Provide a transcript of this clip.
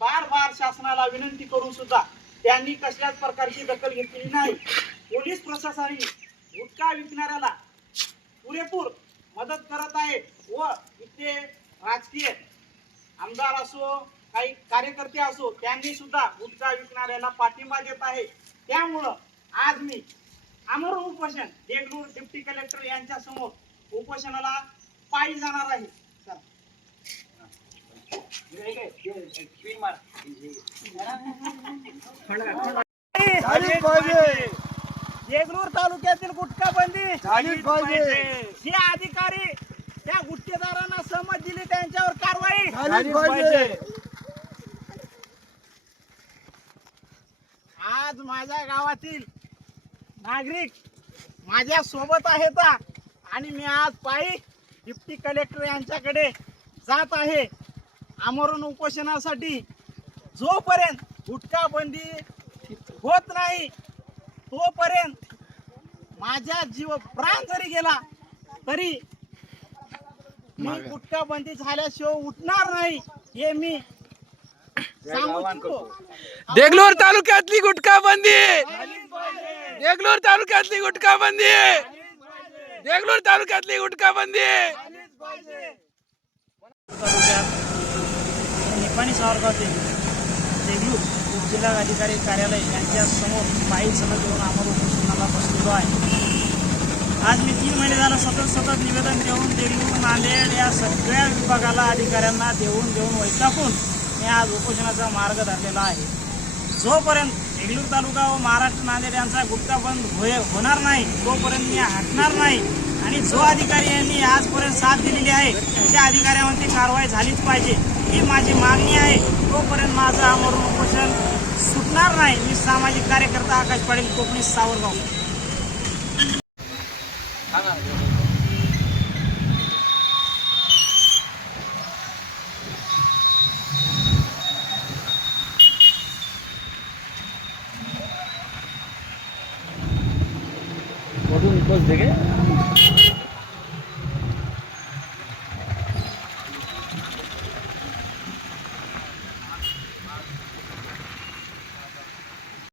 बार बार शासनाला विनंती करून सुद्धा त्यांनी कसल्याच प्रकारची दखल घेतलेली नाही. पोलीस प्रशासनाने गुटखा विकणाऱ्याला पुरेपूर मदत करत आहे व इथे राजकीय आमदार असो काही कार्यकर्ते असो त्यांनी सुद्धा गुटखा विकणाऱ्याला पाठिंबा देत आहे. त्यामुळं आज मी अमर उपोषण देगलूर डिप्टी कलेक्टर यांच्या समोर उपोषणाला पायी जाणार आहे. चला. झालीच पाहिजे. देगलूर तालुक्यातील गुटखा बंदी झालीच पाहिजे. जे अधिकारी त्या गुत्तेदारांना समज दिली त्यांच्यावर कारवाई. झालीच पाहिजे. आज माझ्या गावातील नागरिक माझ्या सोबत आहेत. आणि मी आज पायी डिप्टी कलेक्टर यांच्याकडे जात आहे. आमरण उपोषणासाठी जोपर्यंत गुटखा बंदी होत नाही तोपर्यंत माझ्या जीव प्राण जरी गेला तरी मी गुटखा बंदी झाल्याशिवाय उठणार नाही हे मी सांगू इच्छितो. देगलूर तालुक्यातली गुटखा बंदी देगलूर तालुक्यातली गुटखा बंदी देगलूर तालुक्यातली गुटखा बंदी निपाणी सावरगावतील देगलू उपजिल्हा अधिकारी कार्यालय यांच्या समोर पायी सतत घेऊन आम्हाला उपोषणाला बसलेलो आहे. आज मी तीन महिने झालं सतत सतत निवेदन देऊन देगलूर नांदेड या सगळ्या विभागाला अधिकाऱ्यांना देऊन देऊन वैतापून मी आज उपोषणाचा मार्ग धरलेला आहे. जोपर्यंत देगलूर तालुका व महाराष्ट्र नांदेड यांचा गुप्ता बंद होय होणार नाही तोपर्यंत मी हटणार नाही. आणि जो अधिकारी यांनी आजपर्यंत साथ दिलेली आहे त्या अधिकाऱ्यांवरती कारवाई झालीच पाहिजे. ही माझी मागणी आहे. तोपर्यंत माझं आमरण उपोषण सुटणार नाही. मी सामाजिक कार्यकर्ता आकाश पाटील कोकणी सावरगाव. बस देगे